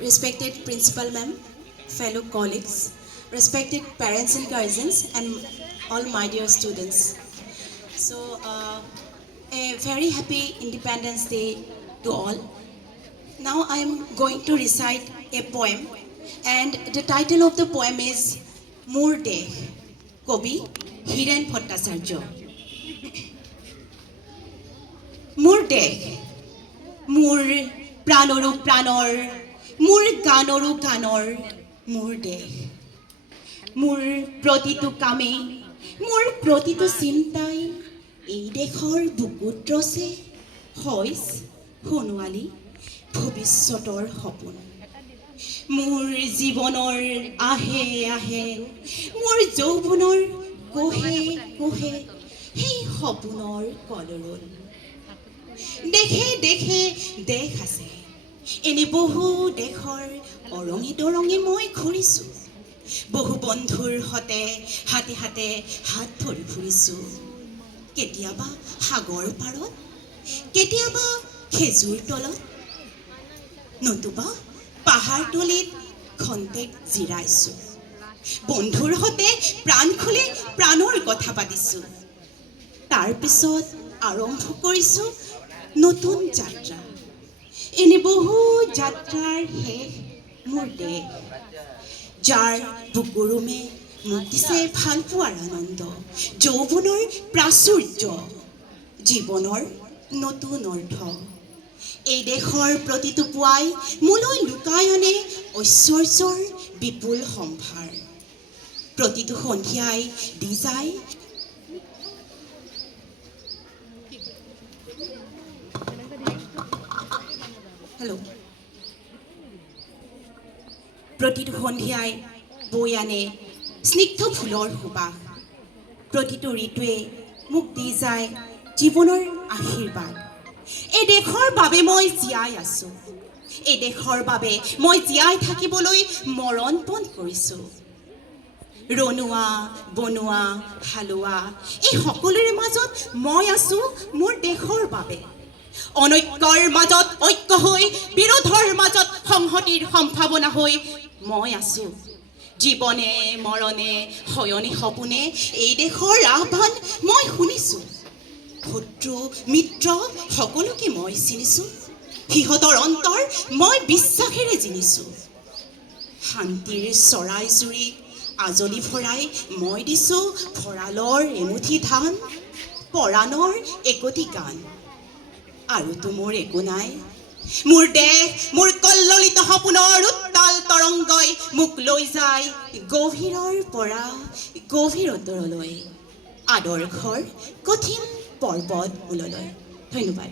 Respected Principal Ma'am, fellow colleagues, respected parents and guardians, and all my dear students. So, a very happy Independence Day to all. Now I am going to recite a poem, and the title of the poem is More Day, Kobi Hiren Bhattacharya. More Day, More Pranoru Pranor, More Ganoru Ganor, More Day. More প্ৰতিটো কামে মোৰ প্ৰতিটো চিন্তাই এই দেশৰ বুকুত ৰচে হৈছ সোণোৱালী ভৱিষ্যতৰ সপোন মোৰ জীৱনৰ আহে আহে মোৰ যৌৱনৰ কোহে কোহে সেই সপোনৰ কলৰল দেখে দেখে দেশ আছে এনে বহু দেশৰ অৰঙে দৰঙে মই ঘূৰিছোঁ বহু বন্ধুৰ হতে হাতে হাতে হাত ধৰি ফুৰিছোঁ কেতিয়াবা সাগৰ পাৰত কেতিয়াবা খেজুৰ তলত নতুবা পাহাৰ তলিত খন্তেক জিৰাইছোঁ বন্ধুৰ হতে প্ৰাণ খুলি প্ৰাণৰ কথা পাতিছোঁ তাৰ পিছত আৰম্ভ কৰিছোঁ নতুন যাত্ৰা এনে বহু যাত্ৰাৰ শেষ মোৰ দেশ যাৰ বুকুৰুমে মোক দিছে ভাল পোৱাৰ আনন্দ যৌৱনৰ প্ৰাচুৰ্য জীৱনৰ নতুন অৰ্থ এই দেশৰ প্ৰতিটো পুৱাই মোলৈ লুকাই আনে ঐশ্বৰ্যৰ বিপুল সম্ভাৰ প্ৰতিটো সন্ধিয়াই দি যায় প্ৰতিটো সন্ধিয়াই বৈ আনে স্নিগ্ধ ফুলৰ সুবাস প্ৰতিটো ঋতুৱে মোক দি যায় জীৱনৰ আশীৰ্বাদ এই দেশৰ বাবে মই জীয়াই আছোঁ এই দেশৰ বাবে মই জীয়াই থাকিবলৈ মৰণ পণ কৰিছোঁ ৰণুৱা বনোৱা হালোৱা এই সকলোৰে মাজত মই আছোঁ মোৰ দেশৰ বাবে অনৈক্যৰ মাজত ঐক্য হৈ বিৰোধৰ মাজত সংহতিৰ সম্ভাৱনা হৈ মই আছোঁ জীৱনে মৰণে শয়নে সপোনে এই দেশৰ আহ্বান মই শুনিছোঁ শত্ৰু মিত্ৰ সকলোকে মই চিনিছোঁ সিহঁতৰ অন্তৰ মই বিশ্বাসেৰে জিনিছোঁ শান্তিৰ চৰাই চুৰি আজলি ভৰাই মই দিছোঁ ভঁৰালৰ এমুঠি ধান পৰাণৰ একতি গান আৰুতো মোৰ একো নাই মোৰ দেশ মোৰ কল্ললিত সপোনৰ উত্তাল তৰংগই মোক লৈ যায় গভীৰৰ পৰা গভীৰতৰলৈ আদৰ্শৰ কঠিন পৰ্বত মূললৈ ধন্যবাদ